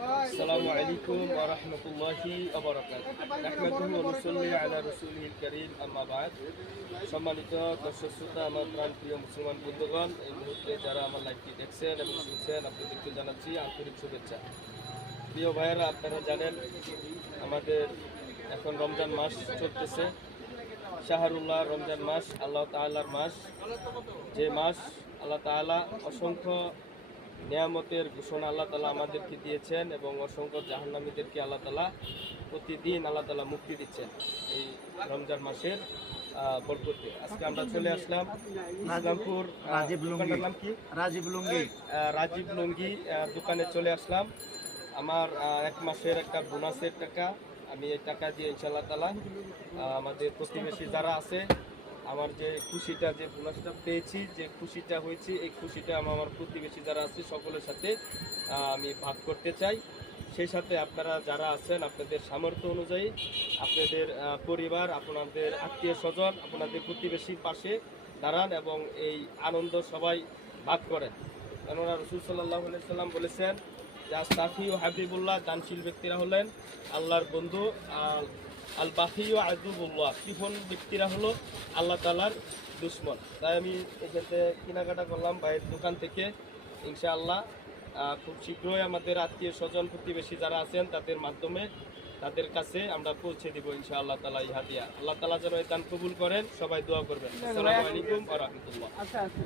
السلام عليكم ورحمة الله وبركاته نحمده ونصلي على رسوله الكريم أما بعد সম্মানিত দর্শক শ্রোতা আমার প্রাণ প্রিয় মুসলমান বন্ধুগণ এই মুহূর্তে যারা আমার লাইভটি দেখছেন এবং শুনছেন আপনাদেরকে জানাচ্ছি আন্তরিক শুভেচ্ছা প্রিয় ভাইয়েরা আপনারা জানেন আমাদের এখন রমজান মাস চলতেছে শাহরুল্লাহ রমজান মাস আল্লাহ তাআলার মাস যে মাস আল্লাহ তাআলা অসংখ্য নিয়ামতের ঘোষণা আল্লাহ তালা আমাদেরকে দিয়েছেন এবং অসংখ্য জাহান্নামীদেরকে আল্লাহ তালা প্রতিদিন আল্লাহ তালা মুক্তি দিচ্ছেন এই রমজান মাসের বরকতে। আজকে আমরা চলে আসলাম ইসলামপুর রাজীব লুঙ্গি। নাম কি? রাজীব লুঙ্গি। রাজীব লুঙ্গি দোকানে চলে আসলাম। আমার এক মাসের একটা বোনাসের টাকা। আমি এই টাকা দিয়ে ইনশাল্লাহ তালা আমাদের প্রতিবেশী যারা আছে আমার যে খুশিটা, যে বোনাসটা পেয়েছি, যে খুশিটা হয়েছে, এই খুশিটা আমার আমার প্রতিবেশী যারা আছে সকলের সাথে আমি ভাগ করতে চাই। সেই সাথে আপনারা যারা আছেন, আপনাদের সামর্থ্য অনুযায়ী, আপনাদের পরিবার, আপনাদের আত্মীয় স্বজন, আপনাদের প্রতিবেশীর পাশে দাঁড়ান এবং এই আনন্দ সবাই ভাগ করেন। কেননা রসুল সাল্লাহ সাল্লাম বলেছেন যে সাফি ও হাবিবুল্লাহ দানশীল ব্যক্তিরা হলেন আল্লাহর বন্ধু আল বাহি ও আদুবুল্লাহ কৃপণ ব্যক্তিরা হলো আল্লাহ তালার দুশ্মন। তাই আমি এক্ষেত্রে কেনাকাটা করলাম ভাইয়ের দোকান থেকে। ইনশাআল্লাহ খুব শীঘ্রই আমাদের আত্মীয় স্বজন প্রতিবেশী যারা আছেন তাদের মাধ্যমে তাদের কাছে আমরা পৌঁছে দিব ইনশাআল্লাহ তালা ইহাদিয়া আল্লাহ তালা যেন এই দান কবুল করেন সবাই দোয়া করবেন। আসসালামু আলাইকুম আ রহমতুল্লাহ। আচ্ছা আচ্ছা।